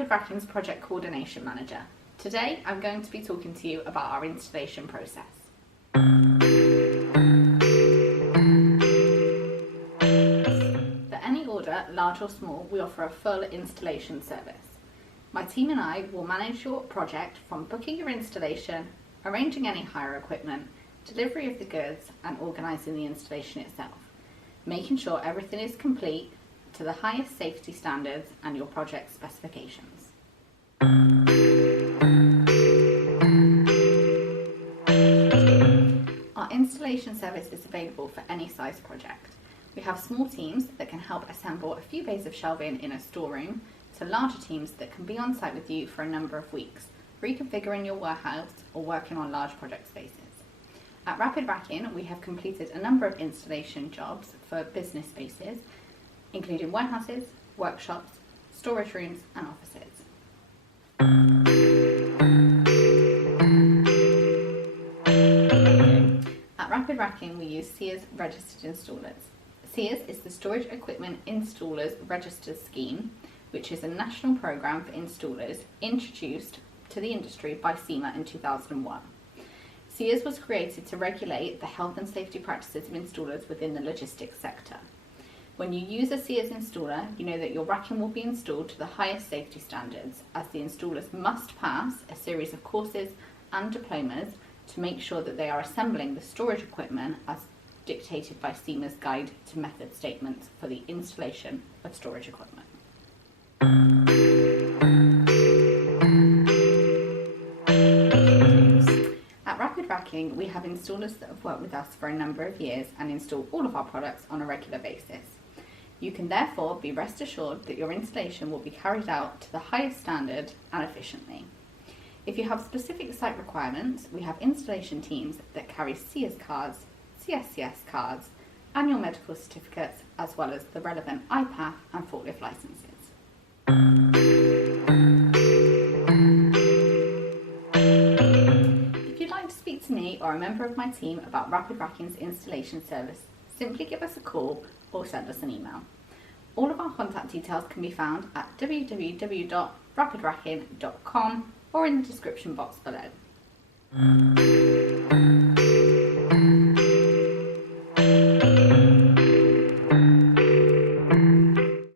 Rapid Racking's Project Coordination Manager. Today I'm going to be talking to you about our installation process. For any order, large or small, we offer a full installation service. My team and I will manage your project from booking your installation, arranging any hire equipment, delivery of the goods and organising the installation itself, making sure everything is complete to the highest safety standards and your project specifications. Our installation service is available for any size project. We have small teams that can help assemble a few bays of shelving in a storeroom to larger teams that can be on site with you for a number of weeks, reconfiguring your warehouse or working on large project spaces. At Rapid Racking, we have completed a number of installation jobs for business spaces, including warehouses, workshops, storage rooms and offices. At Rapid Racking, we use SEER's registered installers. SEER's is the Storage Equipment Installers Register Scheme, which is a national programme for installers introduced to the industry by SEMA in 2001. SEER's was created to regulate the health and safety practices of installers within the logistics sector. When you use a SEER's installer, you know that your racking will be installed to the highest safety standards, as the installers must pass a series of courses and diplomas to make sure that they are assembling the storage equipment as dictated by SEMA's Guide to Method Statements for the installation of storage equipment. At Rapid Racking, we have installers that have worked with us for a number of years and install all of our products on a regular basis. You can therefore be rest assured that your installation will be carried out to the highest standard and efficiently. If you have specific site requirements, we have installation teams that carry SEER's cards, CSCS cards, annual medical certificates, as well as the relevant IPAF and forklift licenses. If you'd like to speak to me or a member of my team about Rapid Racking's installation service, simply give us a call or send us an email. All of our contact details can be found at www.rapidracking.com or in the description box below.